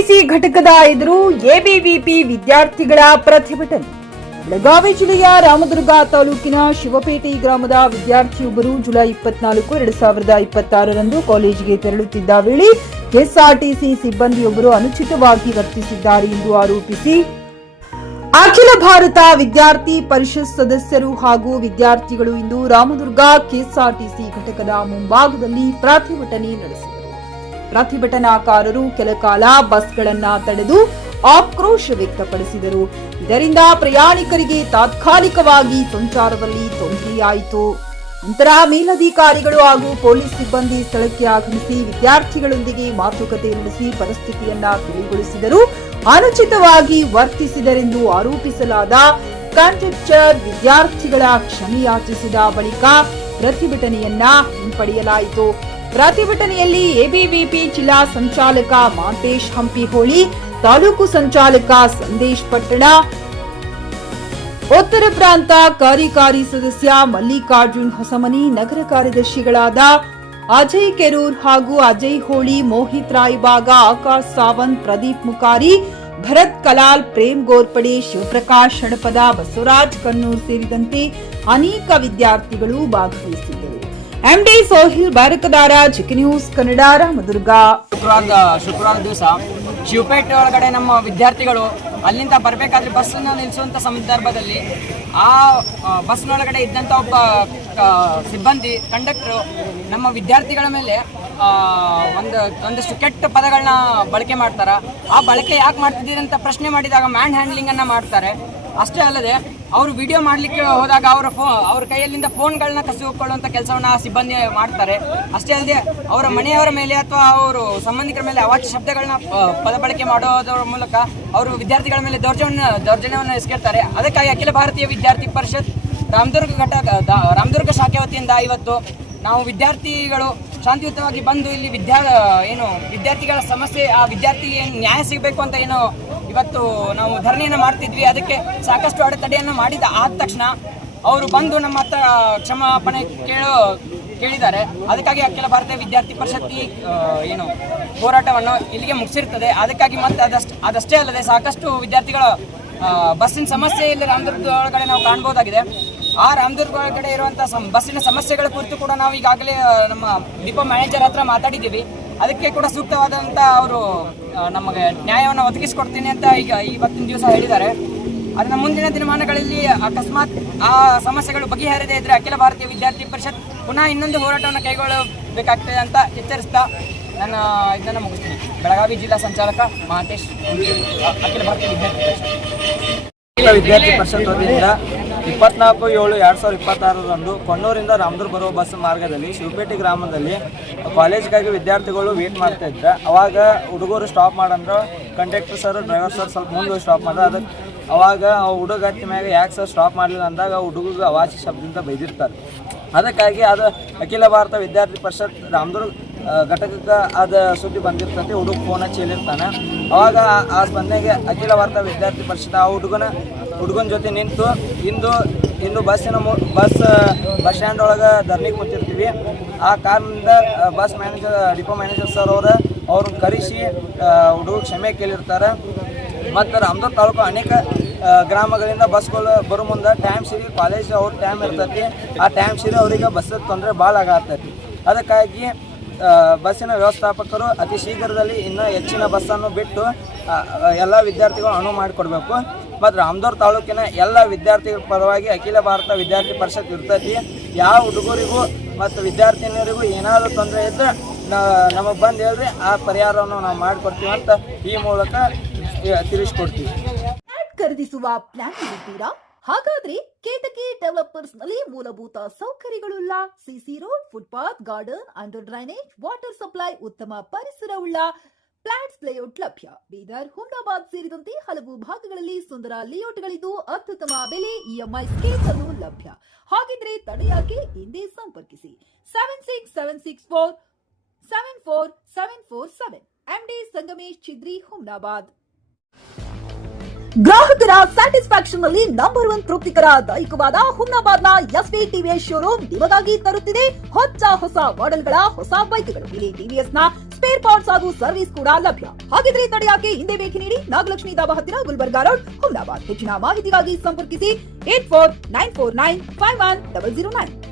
KSRTC ಘಟಕದ ಎದುರು ABVP ವಿದ್ಯಾರ್ಥಿಗಳ ಪ್ರತಿಭಟನೆ. ಬೆಳಗಾವಿ ಜಿಲ್ಲೆಯ ರಾಮದುರ್ಗ ತಾಲೂಕಿನ ಶಿವಪೇಟೆ ಗ್ರಾಮದ ವಿದ್ಯಾರ್ಥಿಯೊಬ್ಬರು ಜುಲೈ 24, 2026ರಂದು ಕಾಲೇಜಿಗೆ ತೆರಳುತ್ತಿದ್ದ ವೇಳೆ ಕೆಎಸ್ಆರ್ಟಿಸಿ ಸಿಬ್ಬಂದಿಯೊಬ್ಬರು ಅನುಚಿತವಾಗಿ ವರ್ತಿಸಿದ್ದಾರೆ ಎಂದು ಆರೋಪಿಸಿ ಅಖಿಲ ಭಾರತ ವಿದ್ಯಾರ್ಥಿ ಪರಿಷತ್ ಸದಸ್ಯರು ಹಾಗೂ ವಿದ್ಯಾರ್ಥಿಗಳು ಇಂದು ರಾಮದುರ್ಗ ಕೆಎಸ್ಆರ್ಟಿಸಿ ಘಟಕದ ಮುಂಭಾಗದಲ್ಲಿ ಪ್ರತಿಭಟನೆ ನಡೆಸಿದರು. ಪ್ರತಿಭಟನಾಕಾರರು ಕೆಲಕಾಲ ಬಸ್ಗಳನ್ನ ತಡೆದು ಆಕ್ರೋಶ ವ್ಯಕ್ತಪಡಿಸಿದರು. ಇದರಿಂದ ಪ್ರಯಾಣಿಕರಿಗೆ ತಾತ್ಕಾಲಿಕವಾಗಿ ಸಂಚಾರದಲ್ಲಿ ತೊಂದರೆಯಾಯಿತು. ನಂತರ ಮೇಲಧಿಕಾರಿಗಳು ಹಾಗೂ ಪೊಲೀಸ್ ಸಿಬ್ಬಂದಿ ಸ್ಥಳಕ್ಕೆ ಆಗಮಿಸಿ ವಿದ್ಯಾರ್ಥಿಗಳೊಂದಿಗೆ ಮಾತುಕತೆ ನಡೆಸಿ ಪರಿಸ್ಥಿತಿಯನ್ನ ತಿಳಿಗೊಳಿಸಿದರು. ಅನುಚಿತವಾಗಿ ವರ್ತಿಸಿದರೆಂದು ಆರೋಪಿಸಲಾದ ಕಂಡಕ್ಟರ್ ವಿದ್ಯಾರ್ಥಿಗಳ ಕ್ಷಮೆಯಾಚಿಸಿದ ಬಳಿಕ ಪ್ರತಿಭಟನೆಯನ್ನ ಹಿಂಪಡೆಯಲಾಯಿತು. ಪ್ರತಿಭಟನೆಯಲ್ಲಿ ಎಬಿವಿಪಿ ಜಿಲ್ಲಾ ಸಂಚಾಲಕ ಮಾಂತೇಶ್ ಹಂಪಿಹೋಳಿ, ತಾಲೂಕು ಸಂಚಾಲಕ ಸಂದೇಶ್ ಪಟ್ಟಣ, ಉತ್ತರ ಪ್ರಾಂತ ಕಾರ್ಯಕಾರಿ ಸದಸ್ಯ ಮಲ್ಲಿಕಾರ್ಜುನ್ ಹೊಸಮನಿ, ನಗರ ಕಾರ್ಯದರ್ಶಿಗಳಾದ ಅಜಯ್ ಕೆರೂರ್ ಹಾಗೂ ಅಜಯ್ ಹೋಳಿ, ಮೋಹಿತ್ ರಾಯಬಾಗ, ಆಕಾಶ್ ಸಾವಂತ್, ಪ್ರದೀಪ್ ಮುಕಾರಿ, ಭರತ್ ಕಲಾಲ್, ಪ್ರೇಮ್ ಗೋರ್ಪಡೆ, ಶಿವಪ್ರಕಾಶ್ ಹಡಪದ, ಬಸವರಾಜ್ ಕನ್ನೂರ್ ಸೇರಿದಂತೆ ಅನೇಕ ವಿದ್ಯಾರ್ಥಿಗಳು ಭಾಗವಹಿಸಿದ್ದರು. MD Sohil Barakadar, GK news Kannada, Ramadurga. ಶುಕ್ರವಾರ ದಿವಸ ಶಿವಪೇಟೆ ಒಳಗಡೆ ನಮ್ಮ ವಿದ್ಯಾರ್ಥಿಗಳು ಅಲ್ಲಿಂದ ಬರಬೇಕಾದ್ರೆ ಬಸ್ಸನ್ನು ನಿಲ್ಲಿಸುವಂಥ ಸಂದರ್ಭದಲ್ಲಿ ಆ ಬಸ್ನೊಳಗಡೆ ಇದ್ದಂಥ ಒಬ್ಬ ಸಿಬ್ಬಂದಿ ಕಂಡಕ್ಟರು ನಮ್ಮ ವಿದ್ಯಾರ್ಥಿಗಳ ಮೇಲೆ ಒಂದಷ್ಟು ಕೆಟ್ಟ ಪದಗಳನ್ನ ಬಳಕೆ ಮಾಡ್ತಾರೆ. ಆ ಬಳಕೆ ಯಾಕೆ ಮಾಡ್ತಿದ್ದೀರಿ ಅಂತ ಪ್ರಶ್ನೆ ಮಾಡಿದಾಗ ಮ್ಯಾನ್ ಹ್ಯಾಂಡ್ಲಿಂಗನ್ನು ಮಾಡ್ತಾರೆ. ಅಷ್ಟೇ ಅಲ್ಲದೆ ಅವರು ವಿಡಿಯೋ ಮಾಡಲಿಕ್ಕೆ ಹೋದಾಗ ಅವ್ರ ಕೈಯಲ್ಲಿಂದ ಫೋನ್ಗಳನ್ನ ಕಸಿದುಕೊಳ್ಳುವಂಥ ಕೆಲಸವನ್ನು ಆ ಸಿಬ್ಬಂದಿ ಮಾಡ್ತಾರೆ. ಅಷ್ಟೇ ಅಲ್ಲದೆ ಅವರ ಮನೆಯವರ ಮೇಲೆ ಅಥವಾ ಅವರು ಸಂಬಂಧಿಕರ ಮೇಲೆ ಅವಾಚ್ಯ ಶಬ್ದಗಳನ್ನ ಪದ ಬಳಕೆ ಮಾಡೋದ್ರ ಮೂಲಕ ಅವರು ವಿದ್ಯಾರ್ಥಿಗಳ ಮೇಲೆ ದೌರ್ಜನ್ಯವನ್ನು ಎಸಗಿರ್ತಾರೆ. ಅದಕ್ಕಾಗಿ ಅಖಿಲ ಭಾರತೀಯ ವಿದ್ಯಾರ್ಥಿ ಪರಿಷತ್ ರಾಮದುರ್ಗ ಶಾಖೆ ವತಿಯಿಂದ ಇವತ್ತು ನಾವು ವಿದ್ಯಾರ್ಥಿಗಳು ಶಾಂತಿಯುತವಾಗಿ ಬಂದು ಇಲ್ಲಿ ವಿದ್ಯಾರ್ಥಿಗಳ ಸಮಸ್ಯೆ, ಆ ವಿದ್ಯಾರ್ಥಿಗೆ ನ್ಯಾಯ ಸಿಗಬೇಕು ಅಂತ ಇವತ್ತು ನಾವು ಧರಣಿಯನ್ನು ಮಾಡ್ತಿದ್ವಿ. ಅದಕ್ಕೆ ಸಾಕಷ್ಟು ಅಡೆತಡೆಯನ್ನು ಆದ ತಕ್ಷಣ ಅವರು ಬಂದು ನಮ್ಮ ಹತ್ರ ಕ್ಷಮಾಪಣೆ ಕೇಳಿದ್ದಾರೆ. ಅದಕ್ಕಾಗಿ ಅಖಿಲ ಭಾರತೀಯ ವಿದ್ಯಾರ್ಥಿ ಪರಿಷತ್ ಹೋರಾಟವನ್ನು ಇಲ್ಲಿಗೆ ಮುಗಿಸಿರ್ತದೆ. ಅದಕ್ಕಾಗಿ ಮತ್ತೆ ಅದಷ್ಟೇ ಅಲ್ಲದೆ ಸಾಕಷ್ಟು ವಿದ್ಯಾರ್ಥಿಗಳ ಬಸ್ಸಿನ ಸಮಸ್ಯೆ ಇಲ್ಲಿ ರಾಮದುರ್ಗ ಒಳಗಡೆ ನಾವು ಕಾಣ್ಬೋದಾಗಿದೆ. ಆ ರಾಮದುರ್ಗ ಒಳಗಡೆ ಇರುವಂಥ ಬಸ್ಸಿನ ಸಮಸ್ಯೆಗಳ ಕುರಿತು ಕೂಡ ನಾವು ಈಗಾಗಲೇ ನಮ್ಮ ಡಿಪೋ ಮ್ಯಾನೇಜರ್ ಹತ್ರ ಮಾತಾಡಿದ್ದೀವಿ. ಅದಕ್ಕೆ ಕೂಡ ಸೂಕ್ತವಾದಂಥ ಅವರು ನಮಗೆ ನ್ಯಾಯವನ್ನು ಒದಗಿಸಿಕೊಡ್ತೀನಿ ಅಂತ ಇವತ್ತಿನ ದಿವಸ ಹೇಳಿದ್ದಾರೆ. ಅದನ್ನು ಮುಂದಿನ ದಿನಮಾನಗಳಲ್ಲಿ ಅಕಸ್ಮಾತ್ ಆ ಸಮಸ್ಯೆಗಳು ಬಗೆಹರಿದೇ ಇದ್ದರೆ ಅಖಿಲ ಭಾರತೀಯ ವಿದ್ಯಾರ್ಥಿ ಪರಿಷತ್ ಪುನಃ ಇನ್ನೊಂದು ಹೋರಾಟವನ್ನು ಕೈಗೊಳ್ಳಬೇಕಾಗ್ತದೆ ಅಂತ ಎಚ್ಚರಿಸ್ತಾ ಇದನ್ನು ಮುಗಿಸ್ತೀನಿ. ಬೆಳಗಾವಿ ಜಿಲ್ಲಾ ಸಂಚಾಲಕ ಮಹಂತೇಶ್, ಅಖಿಲ ಭಾರತೀಯ ವಿದ್ಯಾರ್ಥಿ ಪರಿಷತ್ ವತಿಯಿಂದ 24/7/2026ರಂದು ಕೊಣ್ಣೂರಿಂದ ರಾಮದುರ್ಗ ಬರುವ ಬಸ್ ಮಾರ್ಗದಲ್ಲಿ ಶಿವಪೇಟೆ ಗ್ರಾಮದಲ್ಲಿ ಕಾಲೇಜ್ಗಾಗಿ ವಿದ್ಯಾರ್ಥಿಗಳು ವೇಟ್ ಮಾಡ್ತಾ ಇದ್ದಾರೆ. ಅವಾಗ ಹುಡುಗರು ಸ್ಟಾಪ್ ಮಾಡಂದ್ರೆ ಕಂಡಕ್ಟರ್ ಸರ್, ಡ್ರೈವರ್ ಸರ್ ಸ್ವಲ್ಪ ಮುಂದೆ ಸ್ಟಾಪ್ ಮಾಡಿದ್ರೆ ಅದಕ್ಕೆ ಅವಾಗ ಹುಡುಗ ಹತ್ತಿ ಮ್ಯಾಗ ಯಾಕೆ ಸರ್ ಸ್ಟಾಪ್ ಮಾಡಲಿಲ್ಲ ಅಂದಾಗ ಹುಡುಗ ಅವಾಚ್ಯ ಶಬ್ದದಿಂದ ಬೈದಿರ್ತಾರೆ. ಅದಕ್ಕಾಗಿ ಅದು ಅಖಿಲ ಭಾರತ ವಿದ್ಯಾರ್ಥಿ ಪರಿಷತ್ ರಾಮದುರ್ಗ ಘಟಕಕ್ಕೆ ಅದು ಸುದ್ದಿ ಬಂದಿರ್ತೈತಿ. ಹುಡುಗ ಫೋನ್ ಹಚ್ಚಿ ಹೇಳಿರ್ತಾನೆ. ಅವಾಗ ಆ ಸ್ಪಂದನೆಗೆ ಅಖಿಲ ಭಾರತ ವಿದ್ಯಾರ್ಥಿ ಪರಿಷತ್ ಆ ಹುಡುಗನ ಜೊತೆ ನಿಂತು ಇಂದು ಬಸ್ ಸ್ಟ್ಯಾಂಡ್ ಒಳಗೆ ಧರಣಿಗೆ ಕೂತಿರ್ತೀವಿ. ಆ ಕಾರಣದಿಂದ bus manager, depot manager sir ಅವ್ರನ್ನ ಕರೆಸಿ ಹುಡುಗ ಕ್ಷಮೆ ಕೇಳಿರ್ತಾರೆ. ಮತ್ತು ರಾಮದುರ್ಗ ತಾಲೂಕು ಅನೇಕ ಗ್ರಾಮಗಳಿಂದ ಬಸ್ಗಳು ಬರೋ ಮುಂದೆ ಟೈಮ್ ಸೀರಿ ಕಾಲೇಜ್ ಅವ್ರ ಟೈಮ್ ಇರ್ತೈತಿ. ಆ ಟೈಮ್ ಸೀರಿ ಅವರಿಗೆ ಬಸ್ ತೊಂದರೆ ಭಾಳ ಆಗತ್ತೈತಿ. ಅದಕ್ಕಾಗಿ ಬಸ್ಸಿನ ವ್ಯವಸ್ಥಾಪಕರು ಅತಿ ಶೀಘ್ರದಲ್ಲಿ ಇನ್ನೂ ಹೆಚ್ಚಿನ ಬಸ್ಸನ್ನು ಬಿಟ್ಟು ಎಲ್ಲ ವಿದ್ಯಾರ್ಥಿಗಳು ಅನುವು ಮಾಡಿಕೊಡ್ಬೇಕು. ಮತ್ತು ರಾಮದುರ್ಗ ತಾಲೂಕಿನ ಎಲ್ಲ ವಿದ್ಯಾರ್ಥಿಗಳ ಪರವಾಗಿ ಅಖಿಲ ಭಾರತ ವಿದ್ಯಾರ್ಥಿ ಪರಿಷತ್ ಇರ್ತೈತಿ. ಯಾವ ಹುಡುಗರಿಗೂ ಮತ್ತು ವಿದ್ಯಾರ್ಥಿನಿಯರಿಗೂ ಏನಾದರೂ ತೊಂದರೆ ಇದ್ದರೆ ನಮಗೆ ಬಂದು ಹೇಳ್ರಿ, ಆ ಪರಿಹಾರವನ್ನು ನಾವು ಮಾಡಿಕೊಡ್ತೀವಿ ಅಂತ ಈ ಮೂಲಕ ತಿಳಿಸ್ಕೊಡ್ತೀವಿ. ಖರೀದಿಸುವ ಪ್ಲಾನ್ ಇರುತ್ತೀರಾ? ಹಾಗಾದ್ರೆ ಕೇತಕಿ ಡೆವಲಪರ್ಸ್ ನಲ್ಲಿ ಮೂಲಭೂತ ಸೌಕರ್ಯಗಳುಳ್ಳ CC road, footpath, garden, under drainage, water supply, ಉತ್ತಮ ಪರಿಸರವುಳ್ಳ ಫ್ಲಾಟ್ಸ್ ಲೇಔಟ್ ಲಭ್ಯ. ಬೀದರ್, ಹುಮ್ನಾಬಾದ್ ಸೇರಿದಂತೆ ಹಲವು ಭಾಗಗಳಲ್ಲಿ ಸುಂದರ ಲೇಔಟ್ಗಳಿದ್ದು ಅತ್ಯುತ್ತಮ ಬೆಲೆ, ಇಎಂಐ ಸ್ಕೀಮ್ ಅನ್ನು ಲಭ್ಯ. ಹಾಗಿದ್ರೆ ತಡೆಯಾಕೆ? ಹಿಂದೆ ಸಂಪರ್ಕಿಸಿ 7676474747. ಎಂಡಿ ಸಂಗಮೇಶ್ ಚಿದ್ರಿ, ಹುಮ್ನಾಬಾದ್. ಗ್ರಾಹಕರ ಸ್ಯಾಟಿಸ್ಫ್ಯಾಕ್ಷನ್ ನಲ್ಲಿ ನಂಬರ್ 1 ತೃಪ್ತಿಕರ ದಾಯಕವಾದ ಹುಮ್ನಾಬಾದ್ನ ಎಸ್ವಿ ಟಿವಿಎಸ್ ಶೋರೂಮ್ ನಿಮಗಾಗಿ ತರುತ್ತಿದೆ ಹೊಸ ಮಾಡೆಲ್ಗಳ ಹೊಸ ಬೈಕ್ಗಳು. ಇಲ್ಲಿ ಟಿವಿಎಸ್ ನ ಸ್ಪೇರ್ ಪಾರ್ಟ್ಸ್ ಹಾಗೂ ಸರ್ವಿಸ್ ಕೂಡ ಲಭ್ಯ. ಹಾಗಿದ್ರೆ ತಡೆಯಾಕೆ ಹಿಂದೆ ಭೇಟಿ ನೀಡಿ ನಾಗಲಕ್ಷ್ಮಿ ಧಾಬಾ ಹತ್ತಿರ ಗುಲ್ಬರ್ಗಾ ರೋಡ್, ಹುಮ್ನಾಬಾದ್. ಹೆಚ್ಚಿನ ಮಾಹಿತಿಗಾಗಿ ಸಂಪರ್ಕಿಸಿ 8494951009.